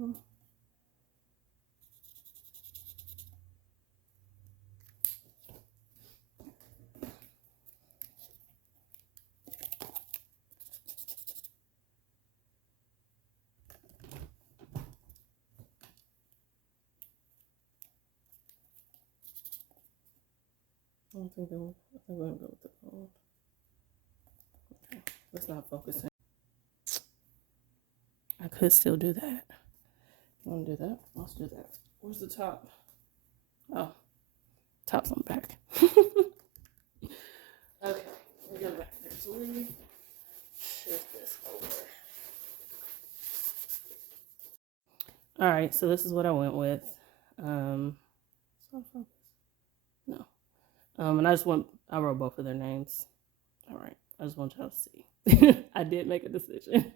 I think we're gonna go with the gold. Okay, let's not focus. I could still do that. You want to do that? Let's do that. Where's the top? Oh, top's on the back. Okay, we go back there. So let me shift this over. All right, so this is what I went with. No. And I wrote both of their names. All right, I just want y'all to see. I did make a decision.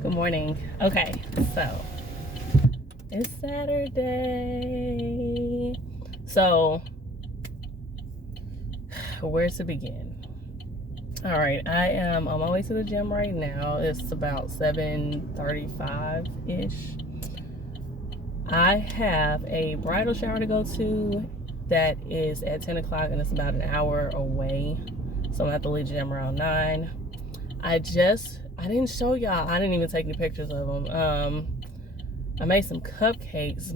Good morning. Okay, so it's Saturday. So, where to begin? All right, I am on my way to the gym right now. It's about 7:35-ish. I have a bridal shower to go to that is at 10 o'clock, and it's about an hour away. So I'm gonna have to leave the gym around 9. I didn't show y'all. I didn't even take any pictures of them. I made some cupcakes.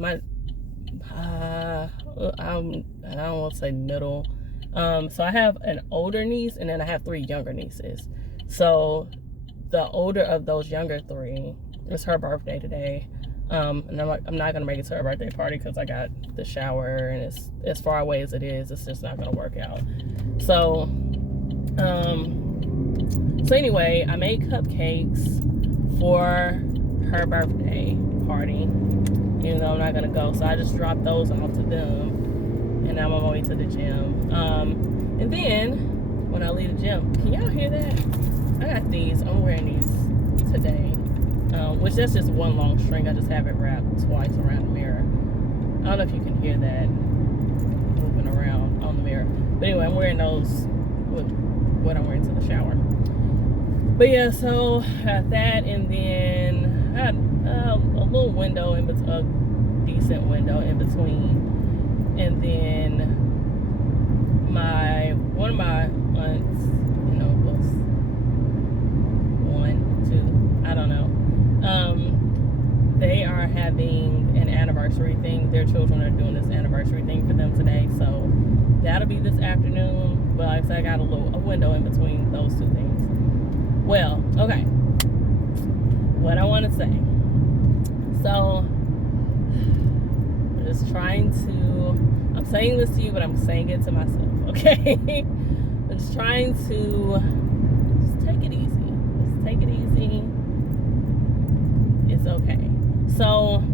I don't want to say middle. So I have an older niece, and then I have 3 younger nieces. So the older of those younger 3, it's her birthday today. And I'm not gonna make it to her birthday party because I got the shower, and it's as far away as it is. It's just not gonna work out. So anyway, I made cupcakes for her birthday party, even though I'm not gonna go. So I just dropped those off to them, and now I'm on my way to the gym. And then when I leave the gym, can y'all hear that? I got these. I'm wearing these today, which that's just one long string. I just have it wrapped twice around the mirror. I don't know if you can hear that moving around on the mirror, but anyway, I'm wearing those with what I'm wearing to the shower. But yeah, so I got that, and then I had a little window a decent window in between, and then one of my aunts, was 1, 2, I don't know. They are having an anniversary thing. Their children are doing this anniversary thing for them today, so that'll be this afternoon. But like I said, I got a window in between those 2 things. Well, okay. What I want to say. So, I'm just trying to. I'm saying this to you, but I'm saying it to myself. Okay. I'm just trying to just take it easy. Just take it easy. It's okay. So,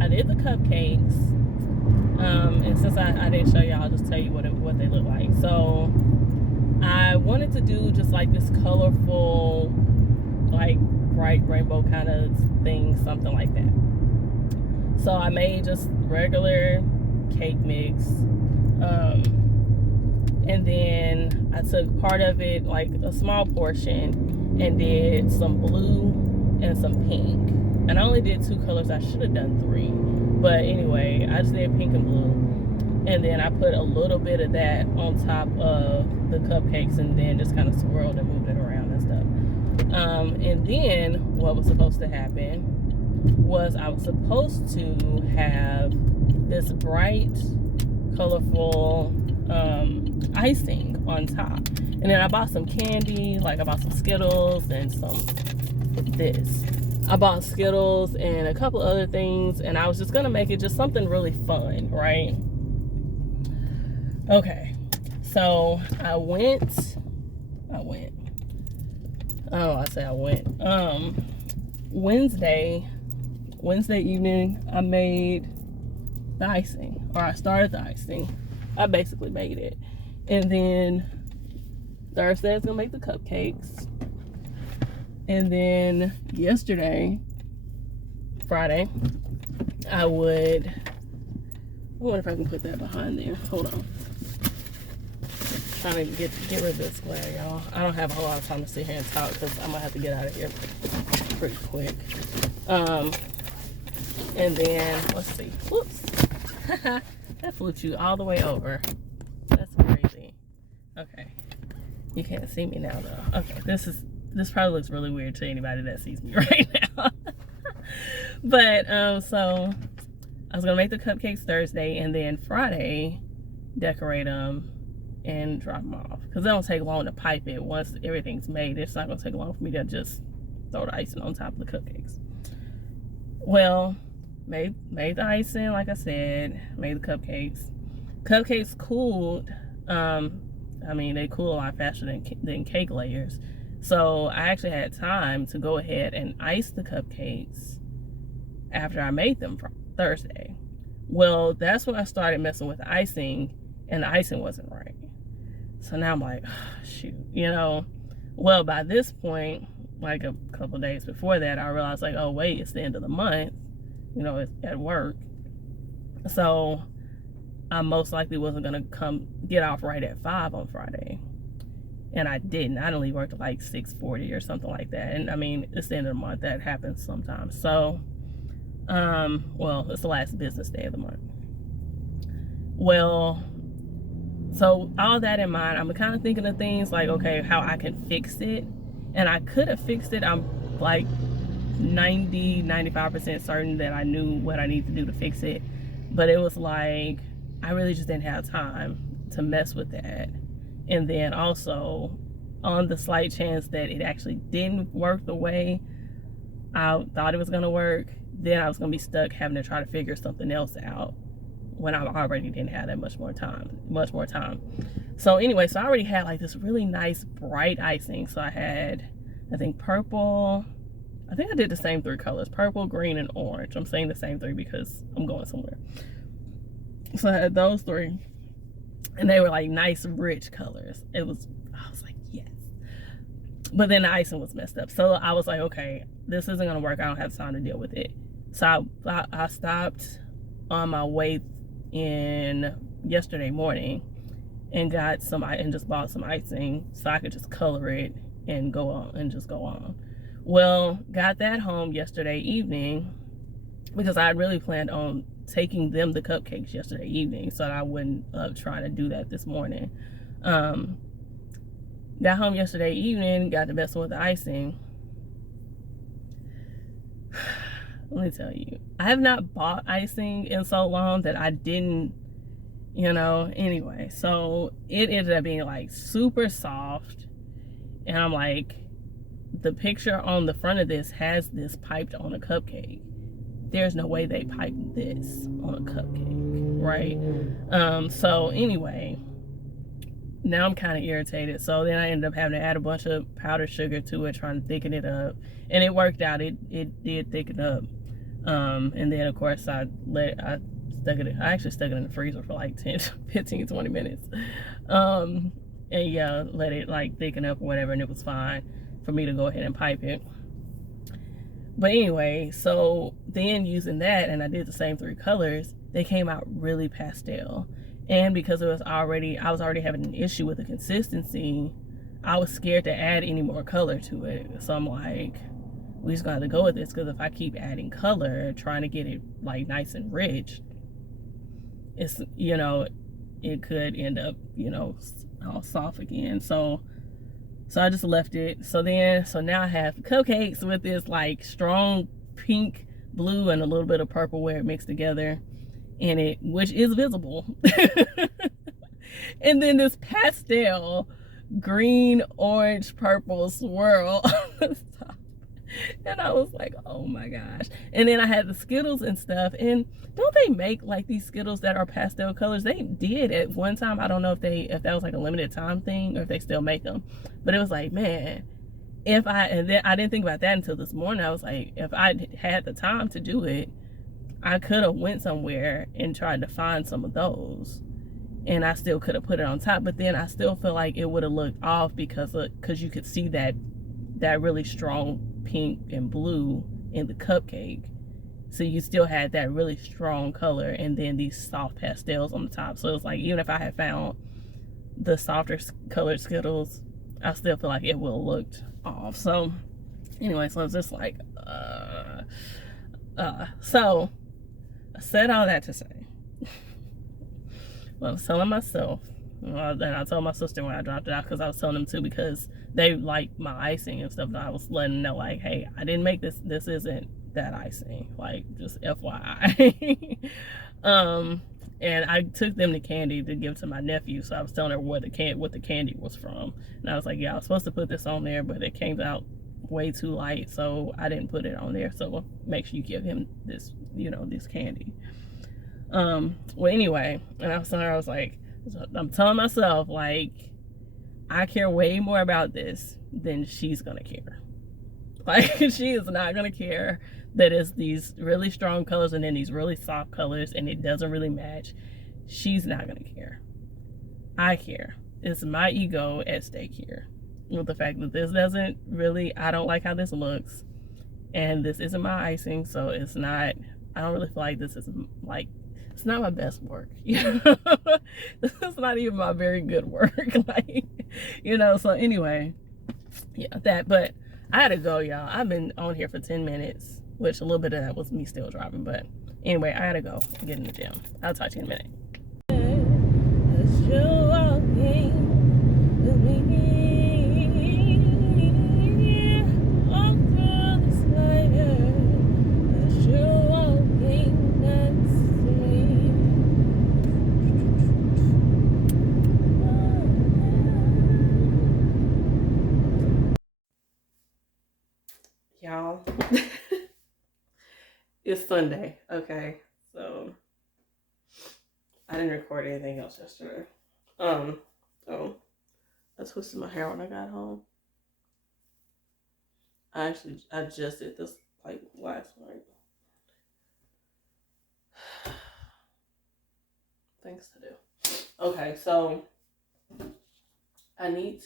I did the cupcakes. And since I didn't show y'all, I'll just tell you what they look like. So, I wanted to do just like this colorful, like bright rainbow kind of thing, something like that. So I made just regular cake mix. And then I took part of it, like a small portion, and did some blue and some pink. And I only did 2 colors. I should have done 3. But anyway, I just did pink and blue. And then I put a little bit of that on top of the cupcakes, and then just kind of swirled and moved it around and stuff. And then what was supposed to happen was I was supposed to have this bright, colorful icing on top. And then I bought some candy, like I bought some Skittles and I bought Skittles and a couple other things, and I was just gonna make it just something really fun, right? Okay, so I went. Wednesday evening, I made the icing, or I started the icing. I basically made it, and then Thursday I was gonna make the cupcakes, And then yesterday, Friday, I wonder if I can put that behind there. Hold on. Trying to get rid of this glare, y'all. I don't have a whole lot of time to sit here and talk because I'm gonna have to get out of here pretty quick. And then let's see. Whoops. That flipped you all the way over. That's crazy. Okay. You can't see me now though. Okay, this probably looks really weird to anybody that sees me right now. But so I was gonna make the cupcakes Thursday, and then Friday decorate them and drop them off, because it don't take long to pipe it. Once everything's made, it's not gonna take long for me to just throw the icing on top of the cupcakes. Well, made the icing, like I said, made the cupcakes. Cupcakes cooled. I mean, they cool a lot faster than cake layers. So I actually had time to go ahead and ice the cupcakes after I made them Thursday. Well, that's when I started messing with the icing, and the icing wasn't right. So now I'm like, oh, shoot, you know. Well, by this point, like a couple days before that, I realized, like, oh wait, it's the end of the month, you know, it's at work. So I most likely wasn't gonna get off right at 5 on Friday. And I didn't. I only worked like 6:40 or something like that. And I mean, it's the end of the month. That happens sometimes. So, well, it's the last business day of the month. Well, so all that in mind, I'm kind of thinking of things like, okay, how I can fix it. And I could have fixed it. I'm like 95% certain that I knew what I need to do to fix it. But it was like, I really just didn't have time to mess with that. And then also, on the slight chance that it actually didn't work the way I thought it was going to work, then I was going to be stuck having to try to figure something else out when I already didn't have that much more time. So anyway, so I already had like this really nice bright icing. So I had, I think, purple. I think I did the same 3 colors: purple, green, and orange. I'm saying the same 3 because I'm going somewhere. So I had those 3. And they were like nice, rich colors. I was like, yes. But then the icing was messed up. So I was like, okay, this isn't gonna work. I don't have time to deal with it. So I stopped on my way in yesterday morning and just bought some icing so I could just color it and go on. Well, got that home yesterday evening because I had really planned on taking them the cupcakes yesterday evening so that I wouldn't try to do that this morning. Got home yesterday evening, got to messing with the icing. Let me tell you, I have not bought icing in so long that I didn't, you know, anyway. So it ended up being like super soft. And I'm like, the picture on the front of this has this piped on a cupcake. There's no way they piped this on a cupcake, right? So anyway, now I'm kind of irritated. So then I ended up having to add a bunch of powdered sugar to it, trying to thicken it up. And it worked out. It did thicken up. And then of course I actually stuck it in the freezer for like 15, 20 minutes. And yeah, let it like thicken up or whatever, and it was fine for me to go ahead and pipe it. But anyway, so then using that, and I did the same 3 colors, they came out really pastel. And because I was already having an issue with the consistency, I was scared to add any more color to it. So I'm like, we just gotta go with this, because if I keep adding color, trying to get it like nice and rich, it's, you know, it could end up, you know, all soft again. So I just left it. So now I have cupcakes with this like strong pink, blue, and a little bit of purple where it mixed together in it, which is visible. And then this pastel green, orange, purple swirl on the top. And I was like, oh my gosh. And then I had the Skittles and stuff. And don't they make like these Skittles that are pastel colors? They did at one time. I don't know if that was like a limited time thing or if they still make them. But it was like, man, and then I didn't think about that until this morning. I was like, if I had the time to do it, I could have went somewhere and tried to find some of those. And I still could have put it on top. But then I still feel like it would have looked off because you could see that that really strong pink and blue in the cupcake. So you still had that really strong color and then these soft pastels on the top. So it's like, even if I had found the softer colored Skittles, I still feel like it would have looked off. So anyway, so it's just like, so I said all that to say, well, I was telling myself, and I told my sister when I dropped it out, because I was telling them too, because they like my icing and stuff. And I was letting them know, like, hey, I didn't make this. This isn't that icing. Like, just FYI. And I took them the candy to give to my nephew. So I was telling her what the candy was from. And I was like, yeah, I was supposed to put this on there, but it came out way too light, so I didn't put it on there. So make sure you give him this, this candy. Well, anyway, and I was telling her, I was like, I'm telling myself, like, I care way more about this than she's gonna care. Like, she is not gonna care that it's these really strong colors and then these really soft colors and it doesn't really match. She's not gonna care. I care. It's my ego at stake here with the fact that this doesn't really, I don't like how this looks, and this isn't my icing, so it's not, I don't really feel like this is like, it's not my best work. This is not even my very good work. Like, so anyway, yeah, but I had to go, y'all. I've been on here for 10 minutes, which a little bit of that was me still driving, but anyway, I had to go get in the gym. I'll talk to you in a minute. Y'all, it's Sunday, okay, so I didn't record anything else yesterday. Oh, I twisted my hair when I got home. I just did this like last night. Things to do. Okay, so I'm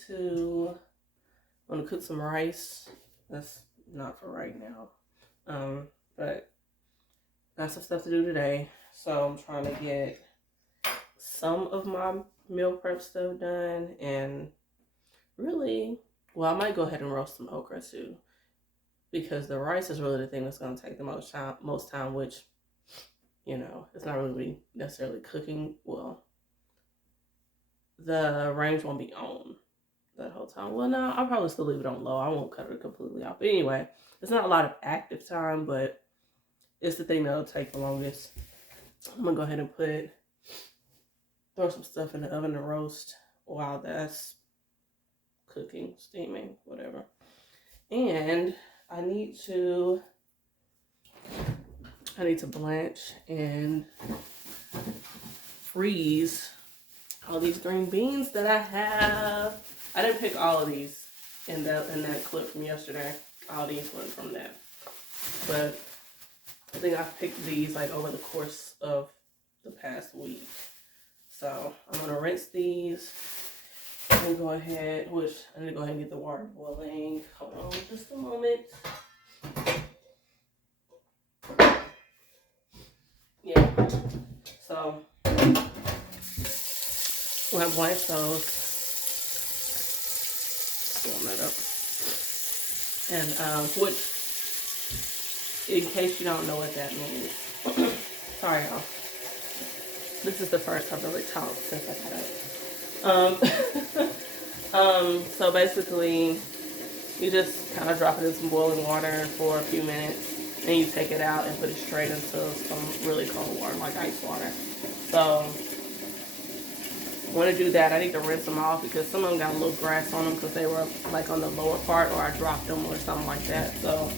gonna cook some rice. That's not for right now. But got some stuff to do today. So I'm trying to get some of my meal prep stuff done, and really, well, I might go ahead and roast some okra too, because the rice is really the thing that's gonna take the most time, which, it's not really necessarily cooking. Well, the range won't be on that whole time. Well, no, I'll probably still leave it on low. I won't cut it completely off. But anyway, it's not a lot of active time, but it's the thing that'll take the longest. I'm gonna go ahead and throw some stuff in the oven to roast while that's cooking, steaming, whatever. And I need to blanch and freeze all these green beans that I have. I didn't pick all of these in that clip from yesterday. All these went from that. But I think I've picked these like over the course of the past week. So I'm gonna rinse these and go ahead, which I need to go ahead and get the water boiling. Hold on just a moment. Yeah. So we'll have blanch those. Warm that up. And which, in case you don't know what that means, sorry y'all. This is the first I've really talked since I got up. So basically, you just kind of drop it in some boiling water for a few minutes, and you take it out and put it straight into some really cold water, like ice water. So when I do that, I need to rinse them off because some of them got a little grass on them because they were like on the lower part, or I dropped them or something like that. So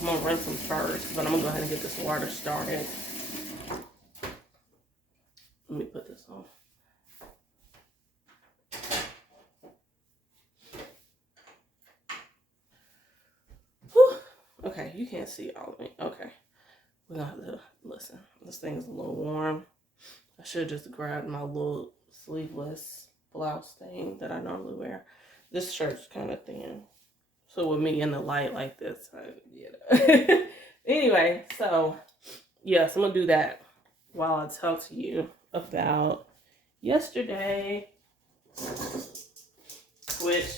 I'm gonna rinse them first, but I'm gonna go ahead and get this water started. Let me put this on. Whew. Okay, you can't see all of me. Okay, we're gonna have to listen. This thing's a little warm. I should have just grabbed my little sleeveless blouse thing that I normally wear. This shirt's kind of thin, So with me in the light like this, anyway, so yes, I'm gonna do that while I talk to you about yesterday, which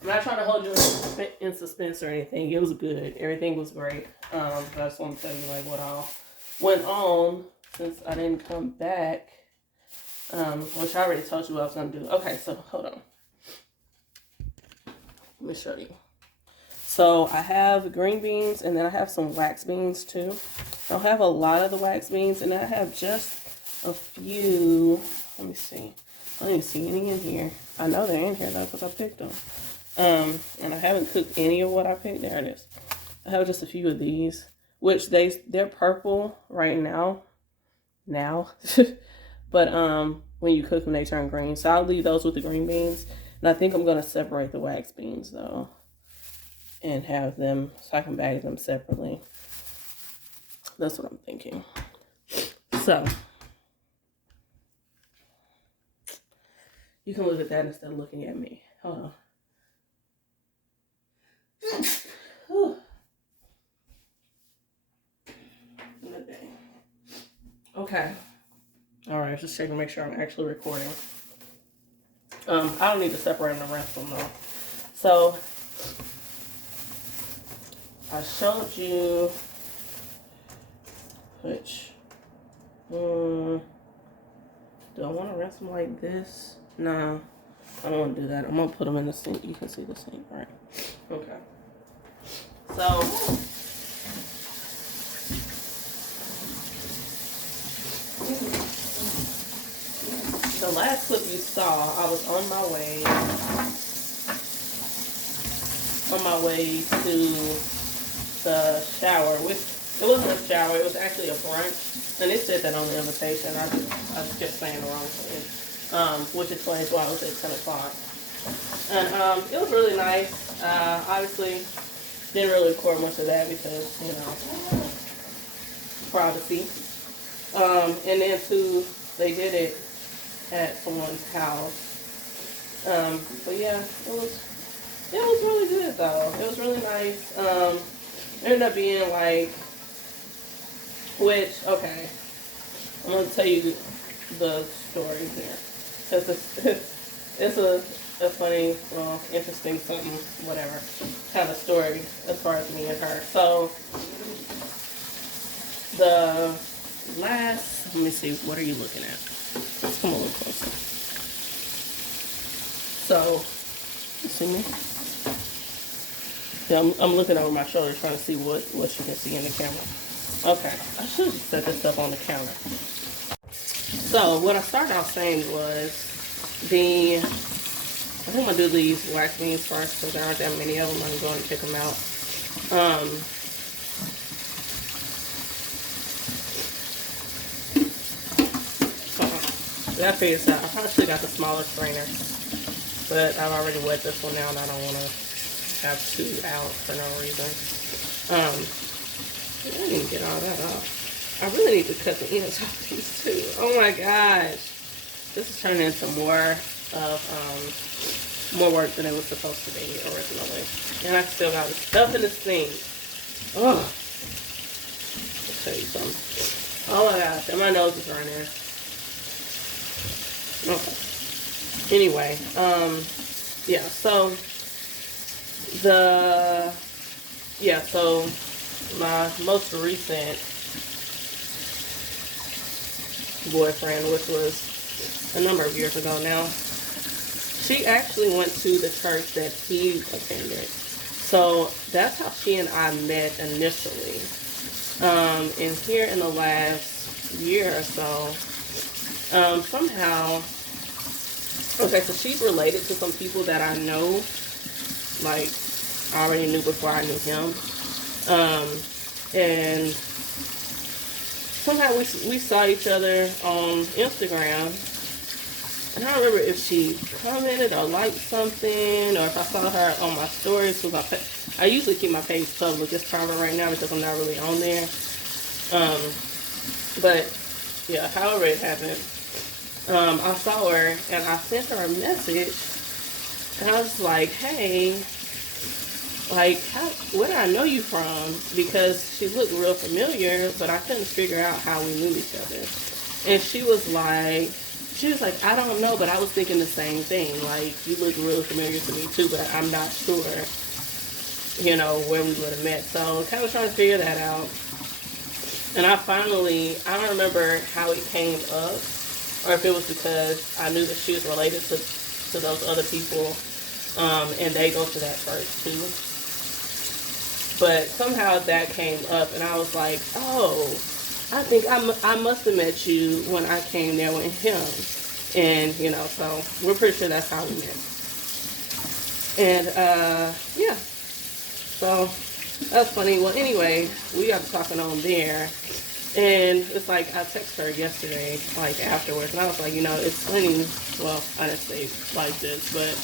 I'm not trying to hold you in suspense or anything. It was good. Everything was great. I just want to tell you like what all went on since I didn't come back. Which I already told you what I was gonna do. Okay, so hold on. Let me show you. So I have green beans and then I have some wax beans too. I don't have a lot of the wax beans and I have just a few. Let me see. I don't even see any in here. I know they're in here though because I picked them. And I haven't cooked any of what I picked. There it is. I have just a few of these, which they're purple right now. But when you cook them, they turn green. So I'll leave those with the green beans. And I think I'm going to separate the wax beans, though, and have them so I can bag them separately. That's what I'm thinking. So you can look at that instead of looking at me. Hold on. Okay. All right, just checking to make sure I'm actually recording. I don't need to separate them the rest of them though. So I showed you which do I want to rinse them like this? No, I don't want to do that. I'm gonna put them in the sink. You can see the sink, right? Okay. So the last clip you saw, I was on my way to the shower, which it wasn't a shower, it was actually a brunch, and it said that on the invitation. I was just saying the wrong thing, which explains why I was at 10 o'clock. And it was really nice. Obviously, didn't really record much of that because, you know, privacy. And then too, they did it at someone's house. But yeah, it was really good though. It was really nice. It ended up being like, which, okay, I'm gonna tell you the story here. It's a funny, well, interesting something, whatever, kind of story as far as me and her. So the last, let me see, what are you looking at? Let's come a little closer. So, you see me? Yeah, I'm looking over my shoulder trying to see what you can see in the camera. Okay, I should have set this up on the counter. So, what I started out saying was I think I'm going to do these wax beans first because there aren't that many of them. I'm going to pick them out. I figured this out. I probably should have got the smaller strainer, but I've already wet this one now and I don't want to have two out for no reason. I didn't even get all that off. I really need to cut the ends off these too. Oh my gosh. This is turning into more work than it was supposed to be originally. And I still got the stuff in the sink. Ugh. I'll tell you something. Oh my gosh, and my nose is running. Okay. Anyway, yeah, so my most recent boyfriend, which was a number of years ago now, she actually went to the church that he attended. So that's how she and I met initially. And here in the last year or so, somehow, okay, so she's related to some people that I know, like, I already knew before I knew him. And somehow we saw each other on Instagram. And I don't remember if she commented or liked something, or if I saw her on my stories. I usually keep my page public. It's private right now because I'm not really on there. But, yeah, however it happened. I saw her and I sent her a message and I was like, hey, like, where did I know you from? Because she looked real familiar, but I couldn't figure out how we knew each other. And she was like, I don't know, but I was thinking the same thing. Like, you look real familiar to me too, but I'm not sure, you know, where we would have met. So kind of trying to figure that out. And I don't remember how it came up, or if it was because I knew that she was related to those other people, and they go to that church too. But somehow that came up, and I was like, oh, I think I must have met you when I came there with him. And, you know, so we're pretty sure that's how we met. And, yeah. So that's funny. Well, anyway, we got to talking on there. And it's like, I texted her yesterday, like, afterwards. And I was like, you know, it's funny. Well, I didn't say it like this, but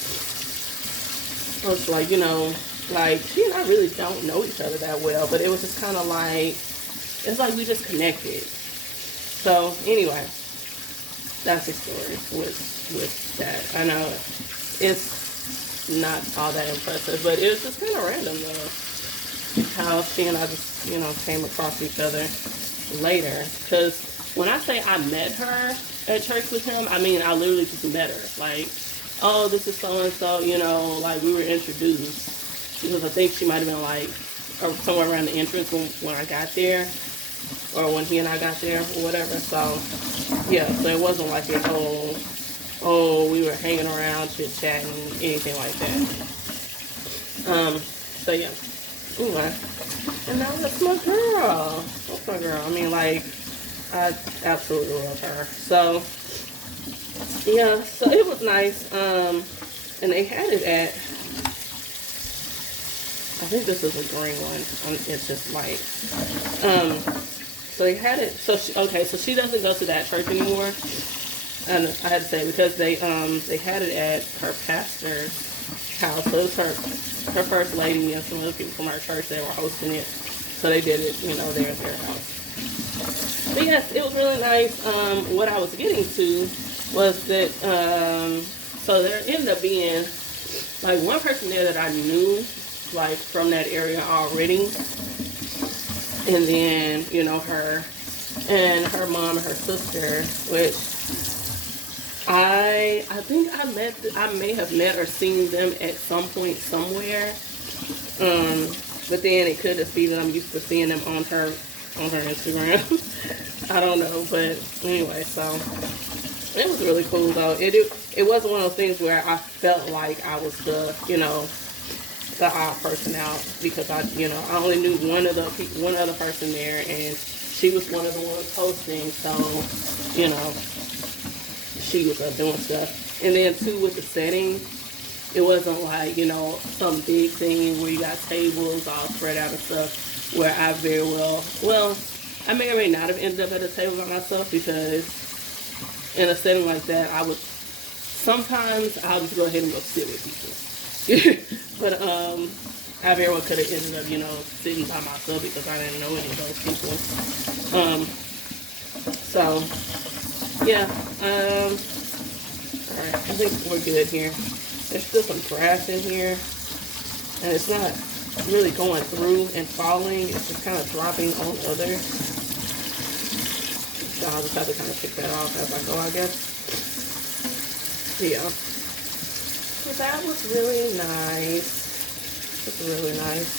I was like, you know, like, she and I really don't know each other that well. But it was just kind of like, it's like we just connected. So, anyway, that's the story with that. I know it's not all that impressive, but it was just kind of random, though. How she and I just, you know, came across each other later. Because when I say I met her at church with him, I mean I literally just met her. Like, oh, this is so and so, you know, like we were introduced. Because I think she might have been like somewhere around the entrance when I got there, or when he and I got there, or whatever. So yeah, so it wasn't like a whole, oh, we were hanging around, chit chatting, anything like that. So yeah. Anyway, and now that's my girl. That's my girl. I mean, like, I absolutely love her. So, yeah, so it was nice. And they had it at, I think this is a green one. It's just light. So they had it, so she doesn't go to that church anymore. And I had to say, because they had it at her pastor's house. So it was her first lady and some other people from our church that were hosting it. So they did it, you know, there at their house. But yes, it was really nice. What I was getting to was that, so there ended up being like one person there that I knew, like from that area already. And then, you know, her and her mom and her sister, which I think I may have met or seen them at some point somewhere. But then it could just be that I'm used to seeing them on her Instagram. I don't know, but anyway, so it was really cool though. It wasn't one of those things where I felt like I was the, you know, the odd person out, because I only knew one other person there, and she was one of the ones hosting, so, you know, she was doing stuff. And then too, with the setting, it wasn't like, you know, some big thing where you got tables all spread out and stuff, where I very well, I may or may not have ended up at a table by myself, because in a setting like that, sometimes I'll just go ahead and go sit with people. But I very well could have ended up, you know, sitting by myself, because I didn't know any of those people. So yeah, alright, I think we're good here. There's still some grass in here, and it's not really going through and falling. It's just kind of dropping on others. So I'll just have to kind of pick that off as I go, I guess. Yeah. So that was really nice. It was really nice.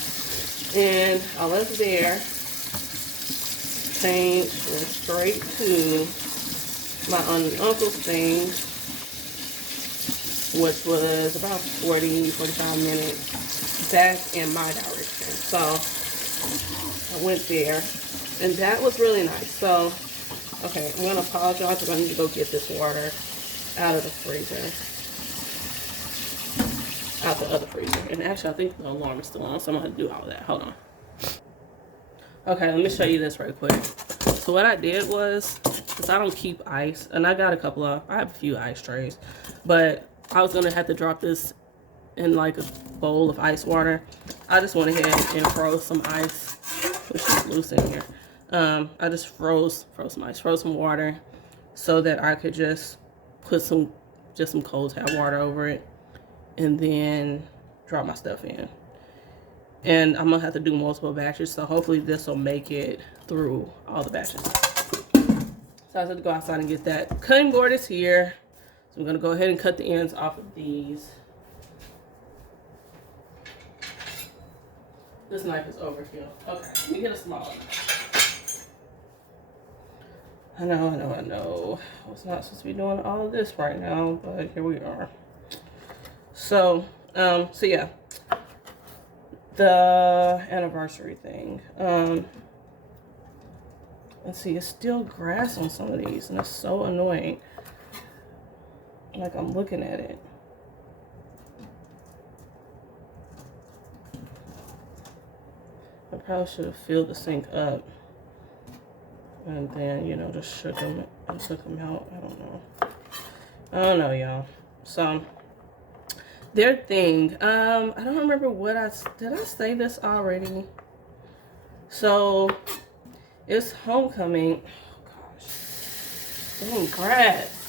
And I left there, changed, went straight to my aunt and uncle's thing, which was about 45 minutes back in my direction. So I went there, and that was really nice. So, okay, I'm going to apologize because I need to go get this water out of the freezer. Out the other freezer. And actually, I think the alarm is still on, so I'm going to do all of that. Hold on. Okay, let me show you this right quick. So what I did was, because I don't keep ice, and I have a few ice trays, but I was going to have to drop this in like a bowl of ice water. I just went ahead and froze some ice, which is loose in here. I just froze some ice, froze some water, so that I could just put some cold tap water over it, and then drop my stuff in. And I'm gonna have to do multiple batches, so hopefully this will make it through all the batches. So I have to go outside and get that. Cutting board is here. So I'm gonna go ahead and cut the ends off of these. This knife is overkill. Okay, let me get a smaller knife. I know. I was not supposed to be doing all of this right now, but here we are. So yeah. The anniversary thing. Let's see, it's still grass on some of these, and it's so annoying. Like, I'm looking at it. I probably should have filled the sink up. And then, you know, just shook them and took them out. I don't know, y'all. So, their thing. I don't remember what did I say this already? So, it's homecoming. Oh, gosh. Dang, grass.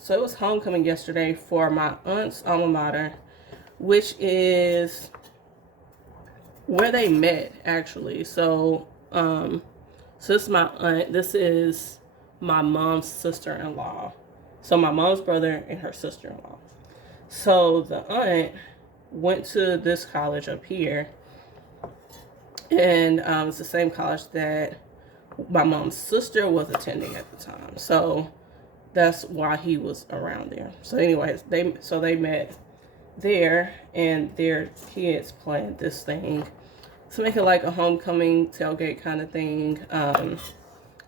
So it was homecoming yesterday for my aunt's alma mater, which is where they met, actually. So, so this is my aunt. This is my mom's sister-in-law. So my mom's brother and her sister-in-law. So the aunt went to this college up here, and it's the same college that my mom's sister was attending at the time. So that's why he was around there. So anyways, they met there, and their kids planned this thing to make it like a homecoming tailgate kind of thing.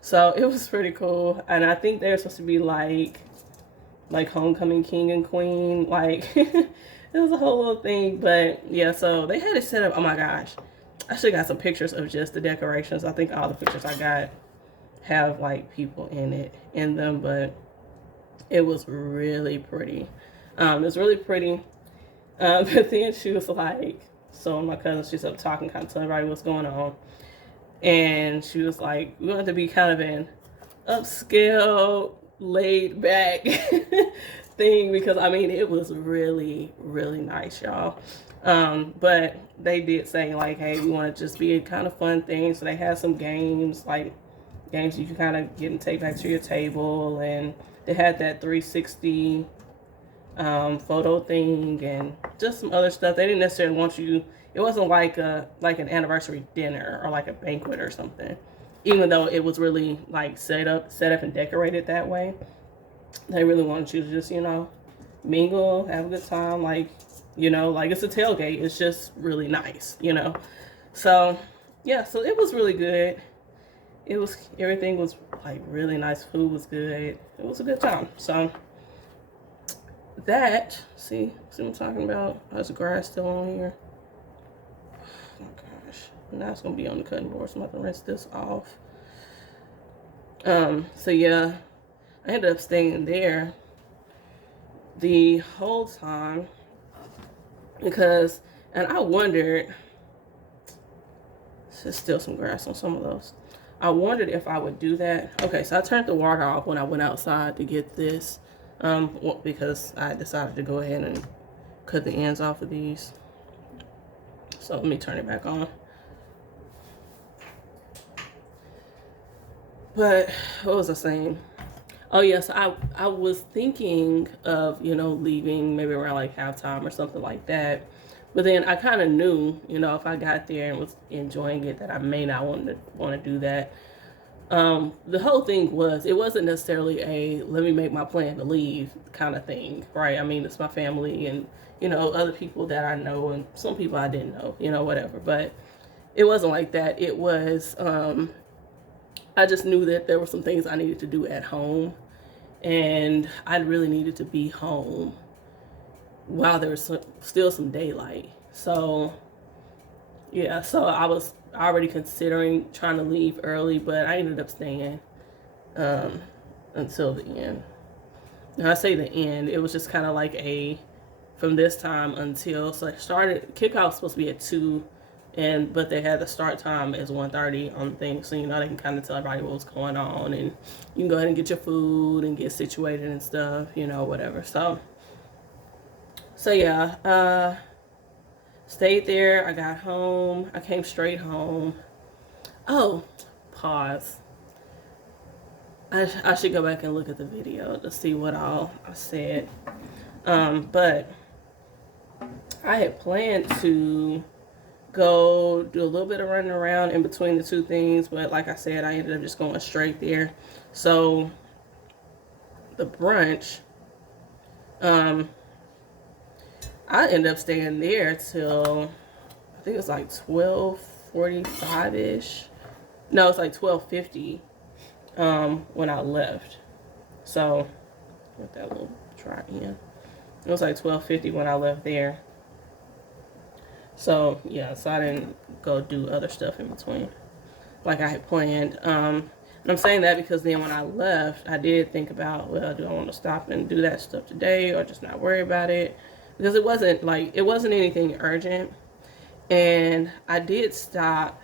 So it was pretty cool, and I think they're supposed to be like homecoming king and queen. Like it was a whole little thing, but yeah. So they had it set up. Oh my gosh, I should have got some pictures of just the decorations. I think all the pictures I got have like people in them, but it was really pretty. It was really pretty. But then she was like, so my cousin, she's up talking, kind of telling everybody what's going on. And she was like, we want to be kind of an upscale, laid back thing, because I mean, it was really, really nice, y'all. But they did say like, hey, we want to just be a kind of fun thing. So they had some games, like games you can kind of get and take back to your table. And they had that 360 photo thing and just some other stuff. They didn't necessarily want you, it wasn't like an anniversary dinner or like a banquet or something, even though it was really like set up and decorated that way. They really wanted you to just, you know, mingle, have a good time, like, you know, like it's a tailgate. It's just really nice, you know. So yeah, so it was really good. Everything was like really nice. Food was good. It was a good time. So that, see what I'm talking about? There's grass still on here. Oh my gosh. Now it's gonna be on the cutting board, so I'm gonna rinse this off. So yeah, I ended up staying there the whole time because, and I wondered, there's still some grass on some of those. I wondered if I would do that. Okay, so I turned the water off when I went outside to get this, because I decided to go ahead and cut the ends off of these. So let me turn it back on. But what was I saying? Oh yes, I was thinking of, you know, leaving maybe around like halftime or something like that. But then I kind of knew, you know, if I got there and was enjoying it, that I may not want to do that. The whole thing was, it wasn't necessarily a let me make my plan to leave kind of thing, right? I mean, it's my family and, you know, other people that I know and some people I didn't know, you know, whatever. But it wasn't like that. It was, I just knew that there were some things I needed to do at home, and I really needed to be home while there was still some daylight. So yeah, so I was already considering trying to leave early, but I ended up staying until the end. Now I say the end, it was just kind of like from this time until, so I started, kickoff was supposed to be at 2, but they had the start time as 1:30 on the thing, so you know they can kind of tell everybody what was going on, and you can go ahead and get your food and get situated and stuff, you know, whatever. So So yeah, stayed there. I got home. I came straight home. Oh, pause. I should go back and look at the video to see what all I said. But I had planned to go do a little bit of running around in between the two things, but like I said, I ended up just going straight there. So the brunch, um, I ended up staying there till I think it was like 12:45 ish. No, it's like 12:50 when I left. So with that little try in, it was like 12:50 when I left there. So yeah, so I didn't go do other stuff in between like I had planned. And I'm saying that because then when I left, I did think about, well, do I want to stop and do that stuff today or just not worry about it? Because it wasn't anything urgent. And I did stop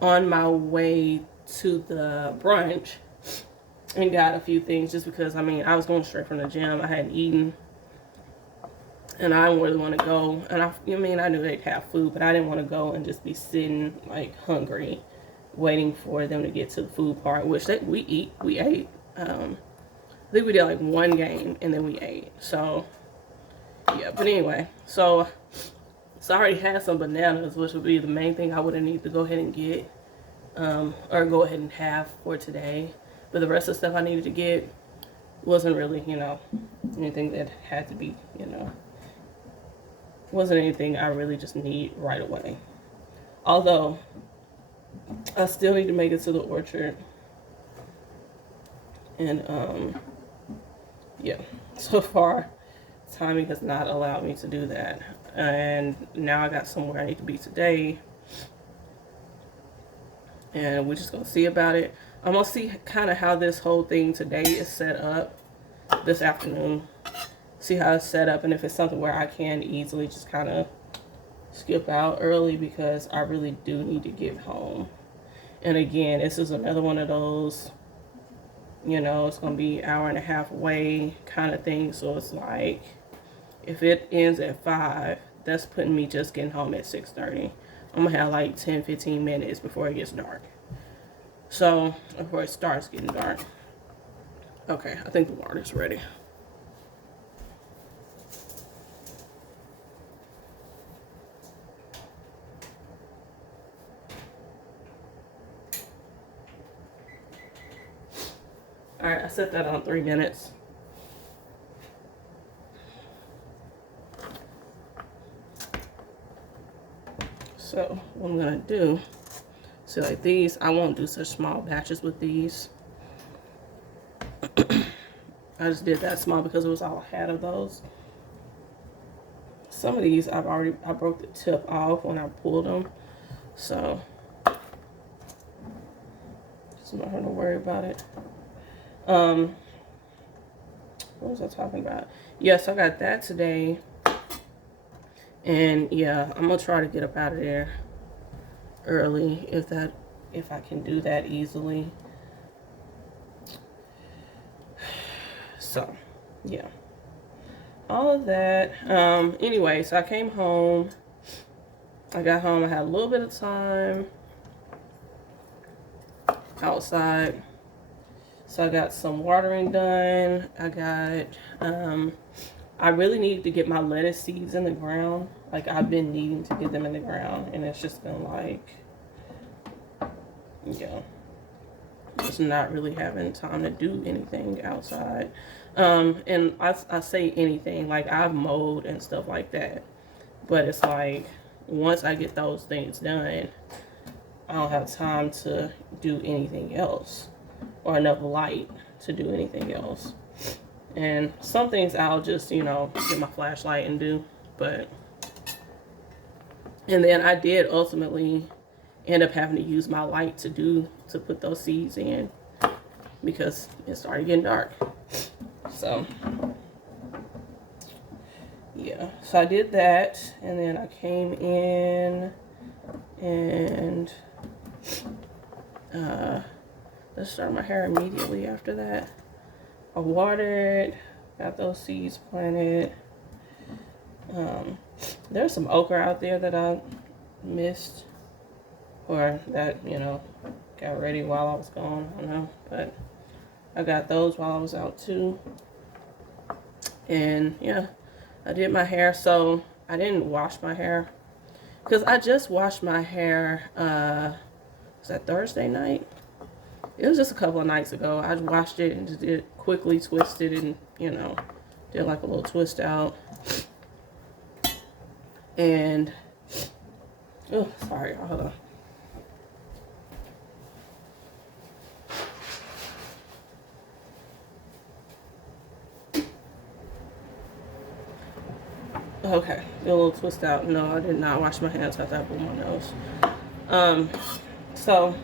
on my way to the brunch and got a few things just because, I mean, I was going straight from the gym. I hadn't eaten. And I didn't really want to go. And I knew they'd have food, but I didn't want to go and just be sitting like hungry, waiting for them to get to the food part, which we ate. I think we did like one game and then we ate. So yeah, but anyway, so I already had some bananas, which would be the main thing I would have need to go ahead and get, or go ahead and have for today. But the rest of the stuff I needed to get wasn't really, anything that had to be, wasn't anything I really just need right away. Although I still need to make it to the orchard. And yeah, so far timing has not allowed me to do that. And now I got somewhere I need to be today. And we're just gonna see about it. I'm gonna see kind of how this whole thing today is set up this afternoon. See how it's set up and if it's something where I can easily just kind of skip out early because I really do need to get home. And again, this is another one of those, it's going to be an hour and a half away kind of thing. So it's like, if it ends at 5, that's putting me just getting home at 6:30. I'm going to have like 10-15 minutes before it gets dark. So, before it starts getting dark. Okay, I think the water's ready. Alright, I set that on 3 minutes. So, what I'm going to do, see like these, I won't do such small batches with these. I just did that small because it was all I had of those. Some of these I broke the tip off when I pulled them. So, just not going to worry about it. What was I talking about? Yes, I got that today. And yeah, I'm gonna try to get up out of there early if I can do that easily. So yeah, all of that. Anyway, so I came home. I got home, I had a little bit of time outside. So I got some watering done. I really need to get my lettuce seeds in the ground. Like, I've been needing to get them in the ground, and it's just been like, just not really having time to do anything outside. And I say anything, like I've mowed and stuff like that. But it's like, once I get those things done, I don't have time to do anything else. Or enough light to do anything else. And some things I'll just, get my flashlight and do. And then I did ultimately end up having to use my light to put those seeds in because it started getting dark. So, yeah. So I did that, and then I came in and let's start my hair immediately after that. I watered, got those seeds planted, There's some okra out there that I missed, or that, you know, got ready while I was gone. I don't know, but I got those while I was out too. And yeah, I did my hair. So I didn't wash my hair because I just washed my hair. Was that Thursday night? It was just a couple of nights ago. I washed it and just did quickly twisted and, you know, did like a little twist out. And oh, sorry, hold on. Okay, did a little twist out. No, I did not wash my hands after I blew my nose. So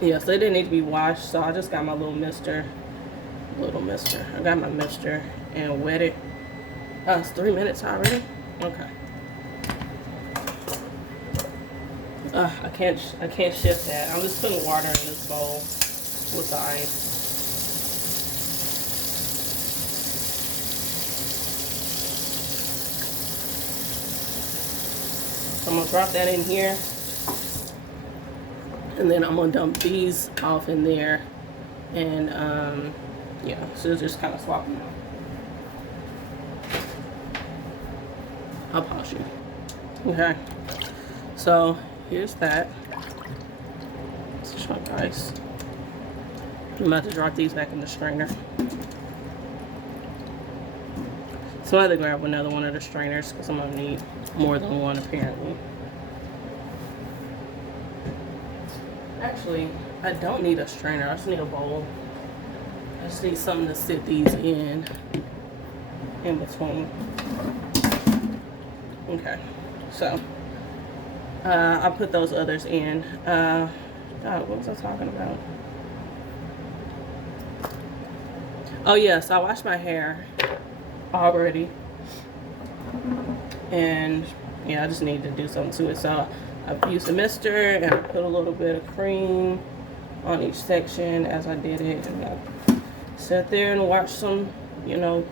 yeah, so they didn't need to be washed. So I just got my little mister. I got my mister and wet it. It's 3 minutes already. Okay. I can't shift that. I'm just putting water in this bowl with the ice. So I'm gonna drop that in here, and then I'm gonna dump these off in there, and yeah, so just kind of swap them out. I'll pause you. Okay. So here's that. It's a chunk of ice. I'm about to drop these back in the strainer. So I had to grab another one of the strainers because I'm gonna need more than one apparently. Actually, I don't need a strainer. I just need a bowl. I just need something to sit these in between. Okay, so I put those others in. God, what was I talking about? Oh yes, I washed my hair already, and yeah, I just need to do something to it. So I used a mister and I put a little bit of cream on each section as I did it, and I sat there and watched some, you know,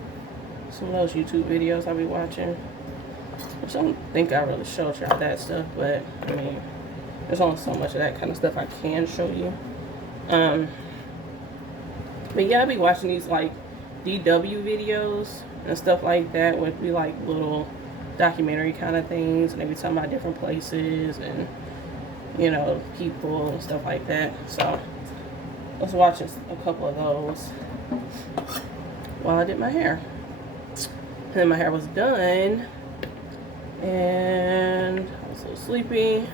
some of those YouTube videos I'll be watching. Which I don't think I really showed y'all that stuff, but I mean, there's only so much of that kind of stuff I can show you. But yeah, I'll be watching these like DW videos and stuff like that, would be like little documentary kind of things, and they be talking about different places and, you know, people and stuff like that. So I was watching a couple of those while I did my hair. And then my hair was done, and I was a little sleepy,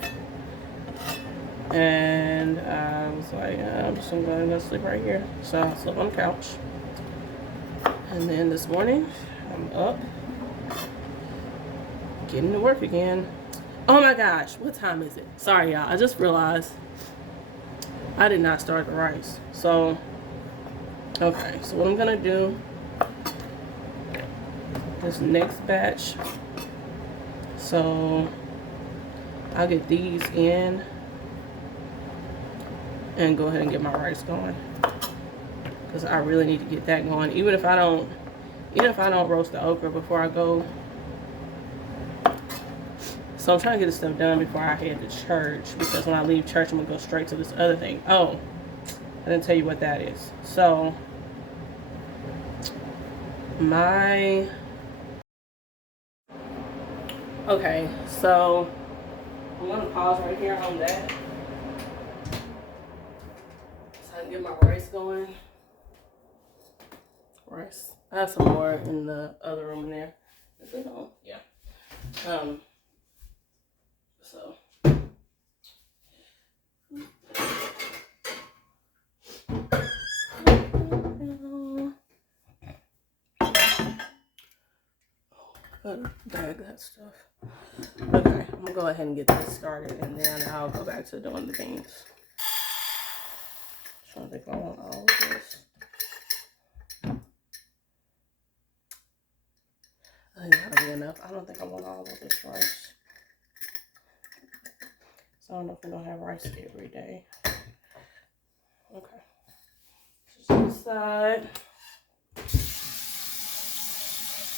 and I was like, I'm just gonna go sleep right here. So I slept on the couch. And then this morning, I'm up, getting to work again. Oh my gosh, what time is it? Sorry, y'all. I just realized I did not start the rice. So, okay. So what I'm gonna do, this next batch. So I'll get these in and go ahead and get my rice going, because I really need to get that going. Even if I don't roast the okra before I go. So I'm trying to get this stuff done before I head to church, because when I leave church, I'm gonna go straight to this other thing. Oh, I didn't tell you what that is. So okay, so I'm gonna pause right here on that, so I can get my rice going. Rice. I have some more in the other room in there. Is it on? Yeah. So. Bag that stuff. Okay, I'm gonna go ahead and get this started, and then I'll go back to doing the beans. Trying to think if I want all of this. I think that'll be enough. I don't think I want all of this rice. So I don't know if we're gonna have rice every day. Okay. Just this side.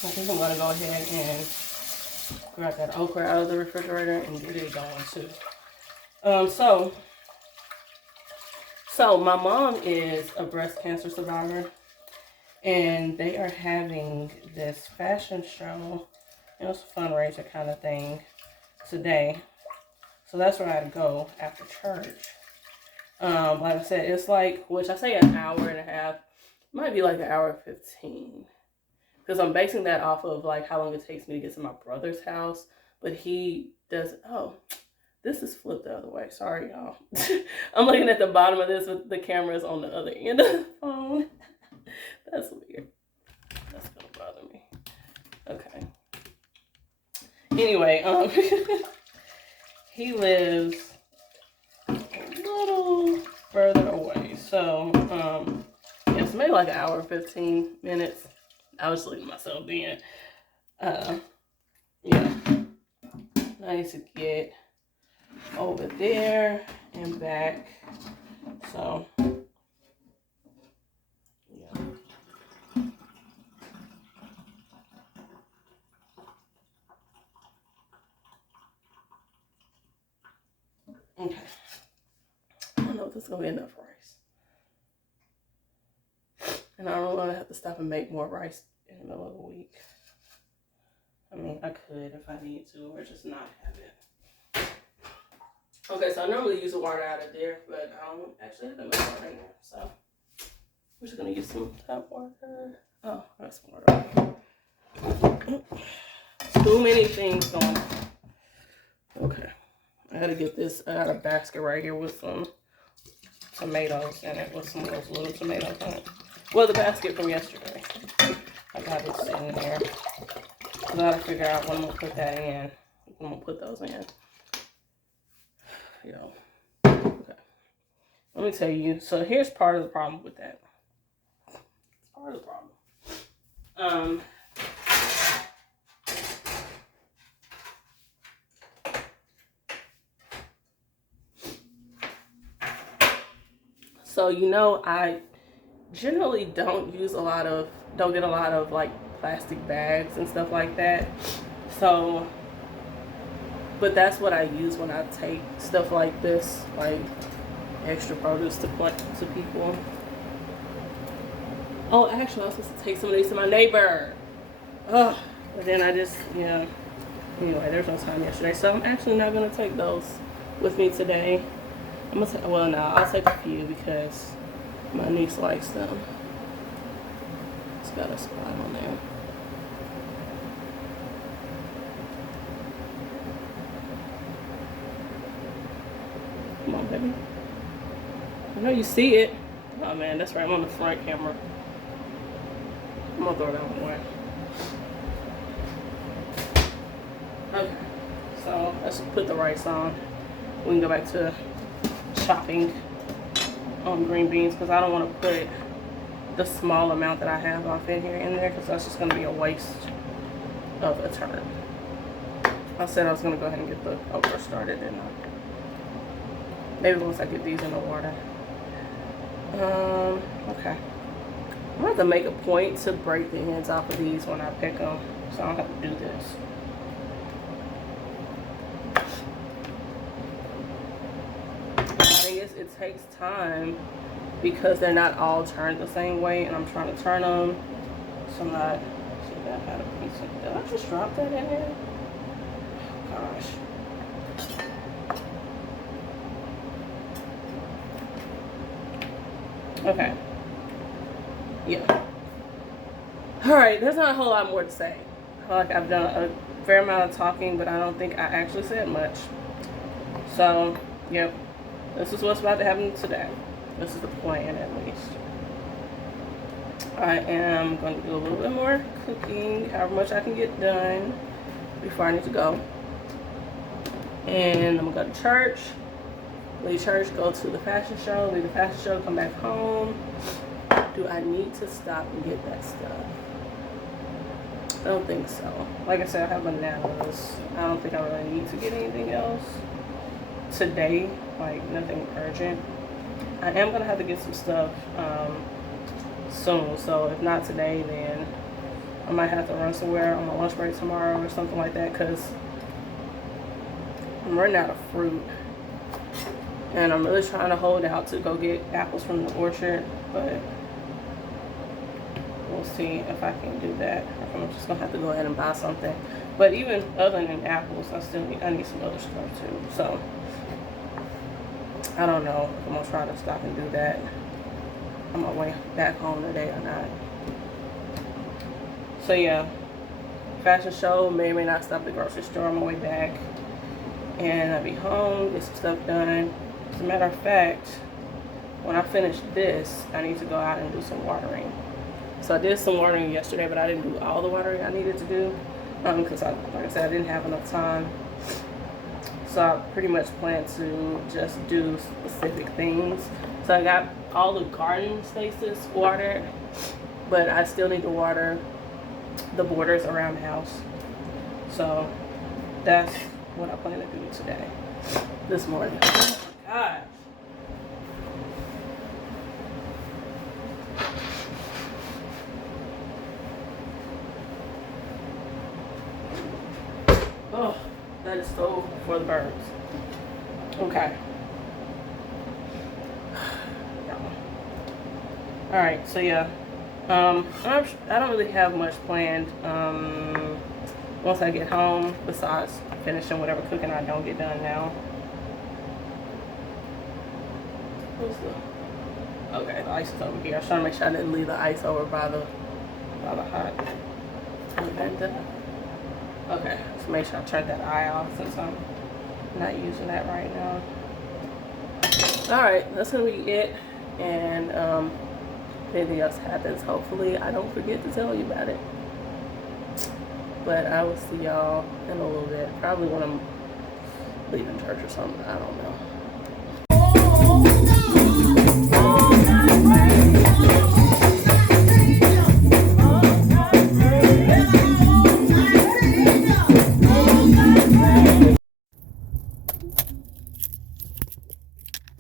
I think I'm gonna go ahead and grab that okra out of the refrigerator and get it going too. So my mom is a breast cancer survivor, and they are having this fashion show. It's a fundraiser kind of thing today. So that's where I'd go after church. Like I said, it's like, which I say an hour and a half, might be like an hour and 15. Because I'm basing that off of like how long it takes me to get to my brother's house. But he does, oh, this is flipped the other way. Sorry, y'all. I'm looking at the bottom of this with the cameras on the other end of the phone. That's weird. That's gonna bother me. Okay. Anyway, he lives a little further away. So, it's maybe like an hour and 15 minutes. I was leaving myself in. Yeah. I need to get over there and back. So, yeah. Okay. I don't know if this is going to be enough rice. And I don't want to have to stop and make more rice in the middle of the week. I mean, I could if I need to, or just not have it. Okay, so I normally use the water out of there, but I don't actually have that much water in there. So we're just going to use some tap water. Oh, I got some water. Too many things going on. Okay. I gotta get this. I got a basket right here with some tomatoes in it, with some of those little tomatoes in it. Well, the basket from yesterday. I got it sitting there. I gotta figure out when I'm gonna put that in. I'm gonna put those in. Yo. Okay. Let me tell you. So here's part of the problem with that. It's part of the problem. So, you know, I generally don't get a lot of like plastic bags and stuff like that. So, but that's what I use when I take stuff like this, like extra produce to people. Oh, actually, I was supposed to take some of these to my neighbor. Oh, but then I just, yeah. Anyway, there's no time yesterday, so I'm actually not gonna take those with me today. I'm gonna well, no, I'll take a few because my niece likes them. It's got a spot on there. Come on, baby. I know you see it. Oh man, that's right. I'm on the front camera. I'm gonna throw that one away. Okay, so let's put the rice on. We can go back to chopping on green beans because I don't want to put the small amount that I have off in there because that's just going to be a waste of a turnip. I said I was going to go ahead and get the okra started, and maybe once I get these in the water. Okay. I'm going to have to make a point to break the ends off of these when I pick them, so I don't have to do this. It takes time because they're not all turned the same way, and I'm trying to turn them so I'm not. See, that had a piece of. Did I just drop that in there? Oh, gosh. Okay. Yeah. All right. There's not a whole lot more to say. I feel like I've done a fair amount of talking, but I don't think I actually said much. So, yep. This is what's about to happen today. This is the plan, at least. I am going to do a little bit more cooking, however much I can get done before I need to go. And I'm going to go to church, leave church, go to the fashion show, leave the fashion show, come back home. Do I need to stop and get that stuff? I don't think so. Like I said, I have bananas. I don't think I really need to get anything else today, like nothing urgent. I am gonna have to get some stuff soon, so if not today, then I might have to run somewhere on my lunch break tomorrow or something like that, because I'm running out of fruit. And I'm really trying to hold out to go get apples from the orchard, but we'll see if I can do that. I'm just gonna have to go ahead and buy something. But even other than apples, I need some other stuff too. So I don't know if I'm gonna try to stop and do that on my way back home today or not. So yeah, fashion show, may or may not stop at the grocery store on my way back. And I'll be home, get some stuff done. As a matter of fact, when I finish this, I need to go out and do some watering. So I did some watering yesterday, but I didn't do all the watering I needed to do because, like I said, I didn't have enough time. So I pretty much plan to just do specific things. So I got all the garden spaces watered, but I still need to water the borders around the house. So that's what I plan to do today, this morning. Oh my gosh. Oh, that is so for the birds. Okay. All right, so yeah, I don't really have much planned once I get home, besides finishing whatever cooking I don't get done now. Okay, the ice is over here. I was trying to make sure I didn't leave the ice over by the hot vent. Okay, so make sure I turn that eye off since I'm not using that right now. All right, that's gonna be it. And if anything else happens, hopefully I don't forget to tell you about it. But I will see y'all in a little bit. Probably when I'm leaving church or something. I don't know.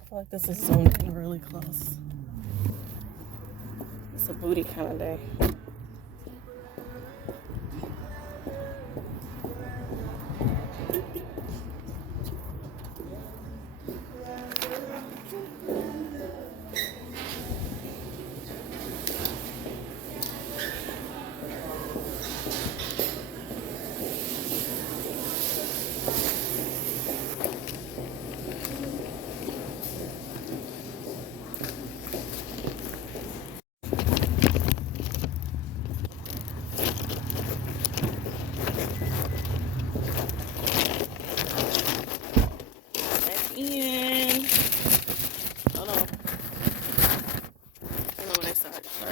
I feel like this is zoomed in really close. It's a booty kind of day.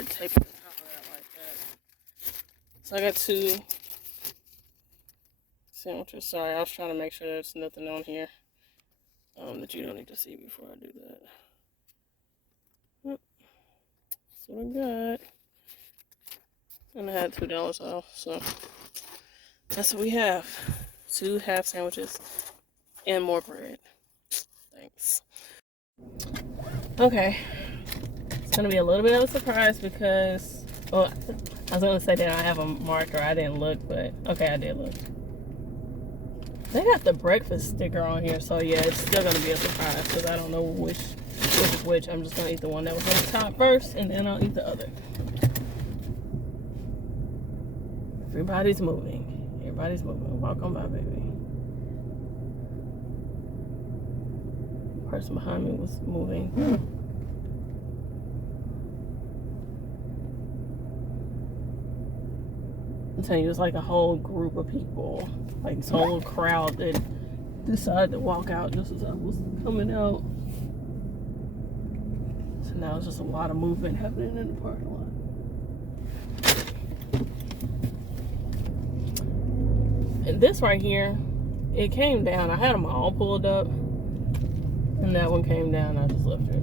Taping the top of that like that. So I got 2 sandwiches. Sorry, I was trying to make sure there's nothing on here that you don't need to see before I do that. Yep. That's what I got. And I had $2 off, so that's what we have. 2 half sandwiches and more bread. Thanks. Okay. It's gonna be a little bit of a surprise because, well, I was gonna say that I have a marker. I didn't look, but okay, I did look. They got the breakfast sticker on here, so yeah, it's still gonna be a surprise because I don't know which is which. I'm just gonna eat the one that was on the top first, and then I'll eat the other. Everybody's moving. Everybody's moving. Welcome by, baby. The person behind me was moving. I'm telling you, it's like a whole group of people, like this whole crowd that decided to walk out just as I was coming out. So now it's just a lot of movement happening in the parking lot. And this right here, it came down. I had them all pulled up, and that one came down. I just left it.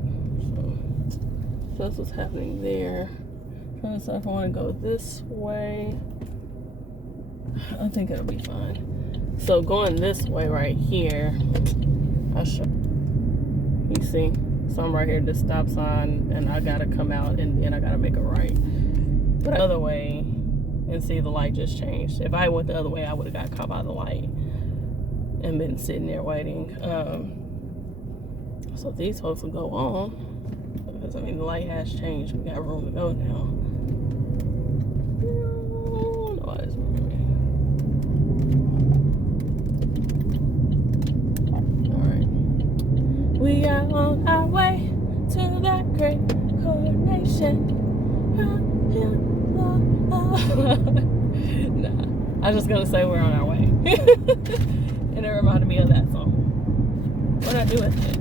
So that's what's happening there. Trying to decide if I want to go this way. I think it'll be fine. So going this way right here, I'll show you. See, so I'm right here at the stop sign, and I gotta come out, and then I gotta make a right. But the other way, and see the light just changed. If I went the other way, I would have got caught by the light and been sitting there waiting. So these folks will go on because I mean the light has changed. We got room to go now. Nobody's moving. All right, we are on our way to that great coronation. Nah, I was just gonna say we're on our way. And it reminded me of that song. What did I do with it?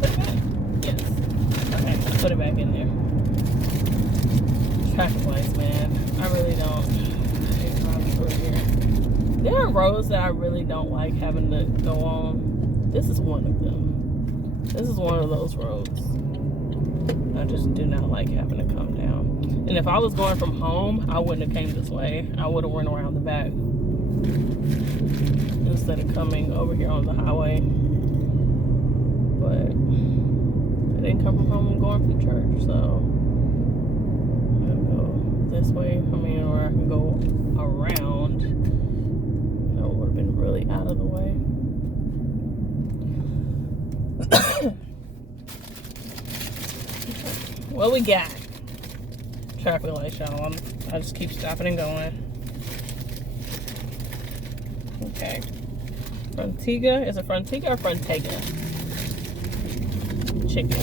Put it back? Yes. Okay, put it back in there. Traffic lights, man. I really don't hate driving through here. There are roads that I really don't like having to go on. This is one of them. This is one of those roads. I just do not like having to come down. And if I was going from home, I wouldn't have came this way. I would have went around the back instead of coming over here on the highway. But I didn't come from home. I'm going from church, so I'll go this way. I mean, or I can go around. That would have been really out of the way. What we got? Traffic light, y'all. I just keep stopping and going. Okay. Frontiga. Is it Frontiga or Frontega? Chicken.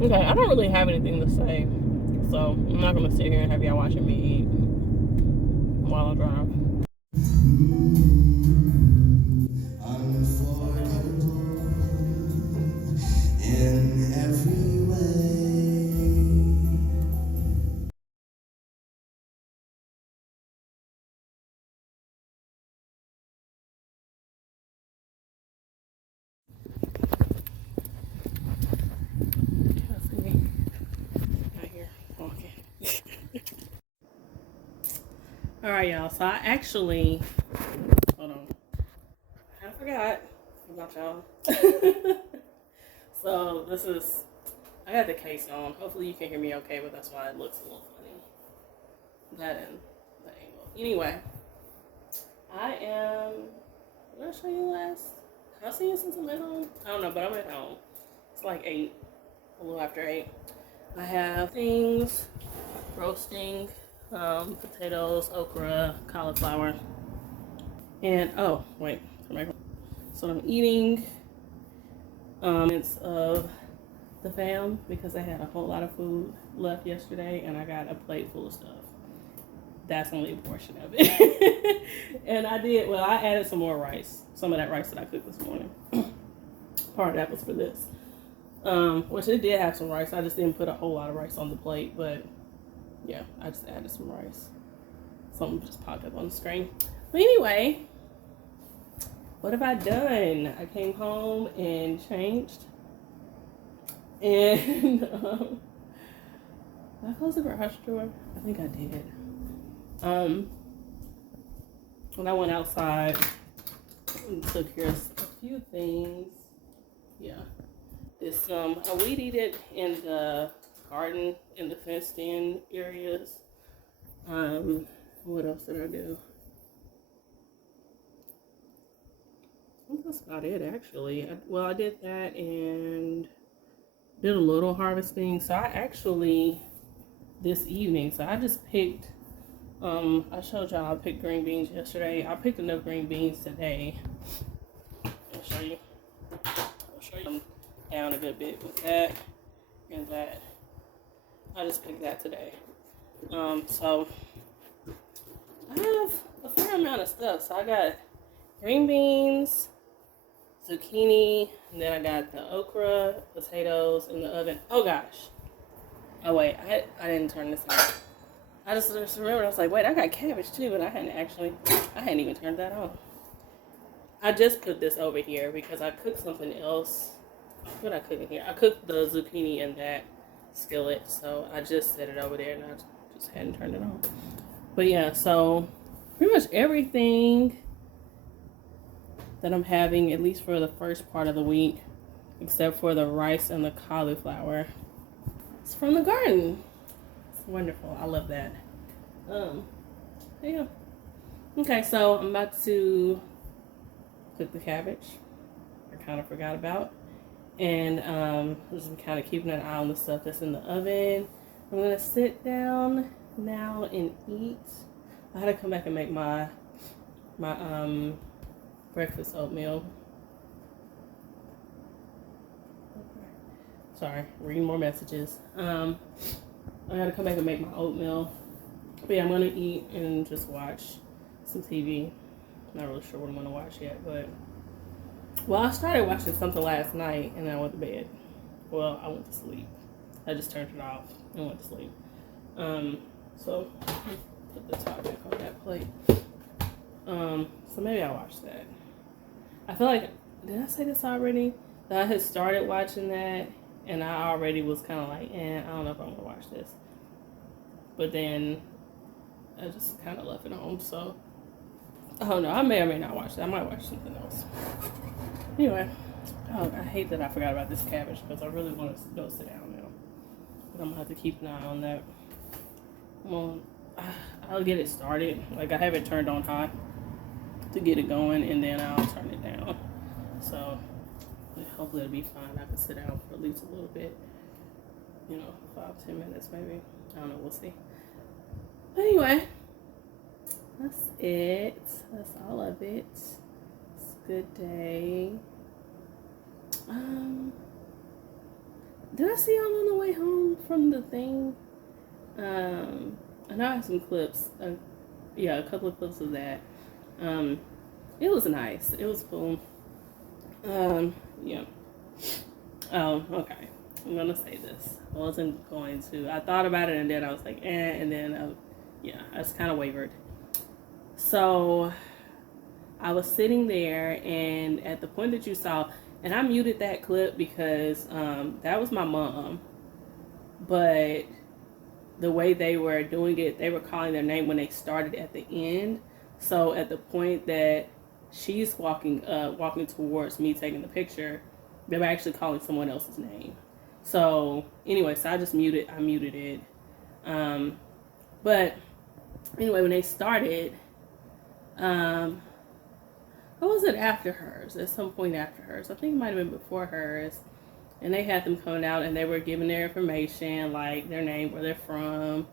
Okay, I don't really have anything to say, so I'm not gonna sit here and have y'all watching me eat while I drive. In every way. All right, y'all. So I actually, hold on. I forgot about y'all. So this is, I got the case on. Hopefully you can hear me okay, but that's why it looks a little funny. That and the angle. Anyway, I am, what did I show you last? Have I seen you since I'm at home? I don't know, but I'm at home. It's like 8, a little after 8. I have things, roasting, potatoes, okra, cauliflower, and oh wait, so I'm eating it's of the fam because I had a whole lot of food left yesterday and I got a plate full of stuff. That's only a portion of it. And I added some more rice, some of that rice that I cooked this morning. Part of that was for this, which it did have some rice. I just didn't put a whole lot of rice on the plate, but yeah, I just added some rice. Something just popped up on the screen. But anyway, what have I done? I came home and changed. And did I close the garage door? I think I did. When I went outside and took care of a few things. Yeah. Did some, I weed eated in the garden in the fenced in areas. What else did I do? I think that's about it actually. I did that and did a little harvesting. So I actually, this evening, so I just picked, I showed y'all I picked green beans yesterday. I picked enough green beans today. I'll show you them down a good bit with that and that. I just picked that today. So I have a fair amount of stuff. So I got green beans, zucchini, and then I got the okra, potatoes in the oven. Oh gosh. Oh wait, I didn't turn this on. I just remembered, I was like, wait, I got cabbage too, but I hadn't even turned that on. I just put this over here because I cooked something else. What did I cook in here? I cooked the zucchini in that skillet, so I just set it over there and I just hadn't turned it on. But yeah, so pretty much everything that I'm having, at least for the first part of the week, except for the rice and the cauliflower, it's from the garden. It's wonderful. I love that. Yeah. Okay, so I'm about to cook the cabbage. I kind of forgot about. And just kind of keeping an eye on the stuff that's in the oven. I'm gonna sit down now and eat. I had to come back and make my breakfast oatmeal. Sorry, reading more messages. I gotta come back and make my oatmeal. But yeah, I'm gonna eat and just watch some TV. Not really sure what I'm gonna watch yet, but well, I started watching something last night and then I went to bed. Well, I went to sleep. I just turned it off and went to sleep. So put the top back on that plate. So maybe I'll watch that. I feel like, did I say this already? That I had started watching that and I already was kind of like, I don't know if I'm gonna watch this. But then I just kind of left it on, so I don't know. I may or may not watch that. I might watch something else. Anyway, I hate that I forgot about this cabbage because I really want to go sit down now. But I'm gonna have to keep an eye on that. Well, I'll get it started. Like, I have it turned on high to get it going, and then I'll turn it down. So hopefully it'll be fine. I can sit down for at least a little bit. 5-10 minutes maybe. I don't know. We'll see. But anyway, that's it. That's all of it. It's a good day. Did I see y'all on the way home from the thing? I know I have some clips. A couple of clips of that. It was nice. It was cool. Yeah. Oh, okay. I'm gonna say this. I wasn't going to. I thought about it and then I was like, and then, I just kind of wavered. So I was sitting there, and at the point that you saw, and I muted that clip because that was my mom, but the way they were doing it, they were calling their name when they started at the end. So at the point that she's walking towards me taking the picture, they were actually calling someone else's name. So anyway, so I muted it. But anyway, when they started, or was it after hers? At some point after hers. I think it might have been before hers. And they had them coming out and they were giving their information, like their name, where they're from,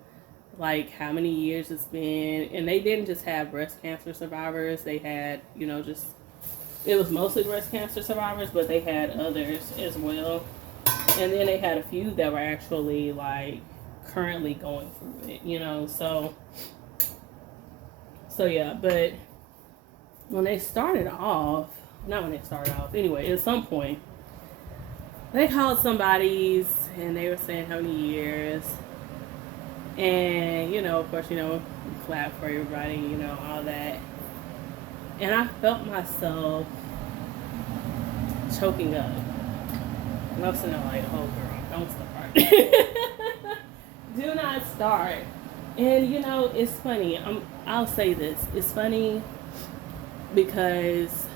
like how many years it's been. And they didn't just have breast cancer survivors. They had, it was mostly breast cancer survivors, but they had others as well. And then they had a few that were actually like currently going through it, So yeah, but when they started off, anyway, at some point, they called somebody's and they were saying how many years. And, of course, clap for everybody, all that. And I felt myself choking up. And I was sitting there like, oh girl, don't start. Do not start. And, it's funny. I'll say this. It's funny because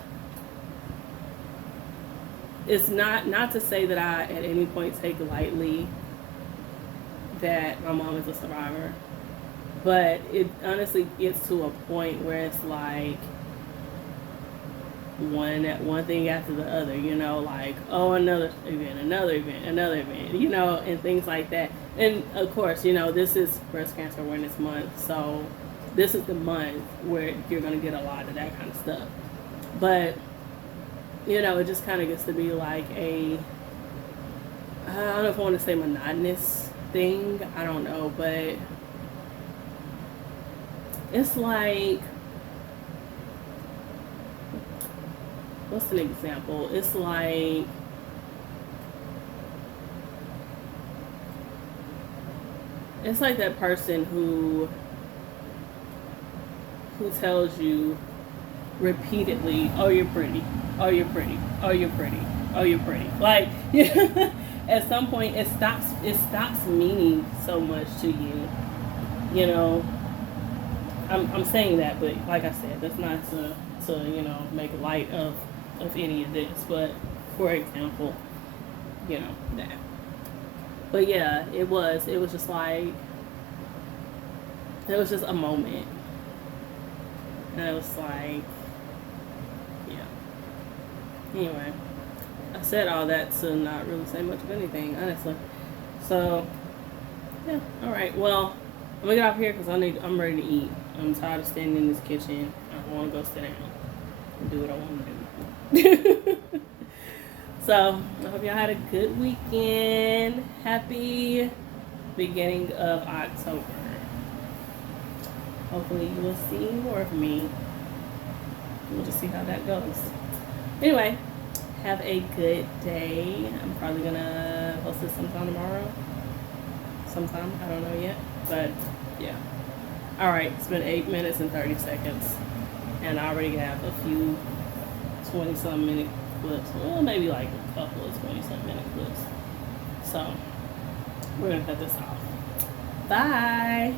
it's not to say that I at any point take lightly that my mom is a survivor, but it honestly gets to a point where it's like one thing after the other, like, oh, another event, and things like that. And of course, this is Breast Cancer Awareness Month, so this is the month where you're going to get a lot of that kind of stuff. But, it just kind of gets to be like I don't know if I want to say monotonous thing. I don't know, but it's like, what's an example? It's like, that person who tells you repeatedly, oh, you're pretty, oh, you're pretty, oh, you're pretty, oh, you're pretty. Like, at some point it stops meaning so much to you. you know, I'm saying that, but like I said, that's not to make light of any of this. But for example, that. But yeah, it was just like it was just a moment, and it was like, yeah. Anyway, I said all that to not really say much of anything, honestly. So yeah, all right. Well, I'm gonna get off here because I'm ready to eat. I'm tired of standing in this kitchen. I want to go sit down and do what I want to do. So I hope y'all had a good weekend. Happy beginning of October. Hopefully you will see more of me. We'll just see how that goes. Anyway, have a good day. I'm probably gonna post this sometime tomorrow. Sometime, I don't know yet. But yeah. Alright, it's been 8 minutes and 30 seconds. And I already have a few 20-some minute clips. Well, maybe like a couple of 20-some minute clips. So, we're gonna cut this off. Bye!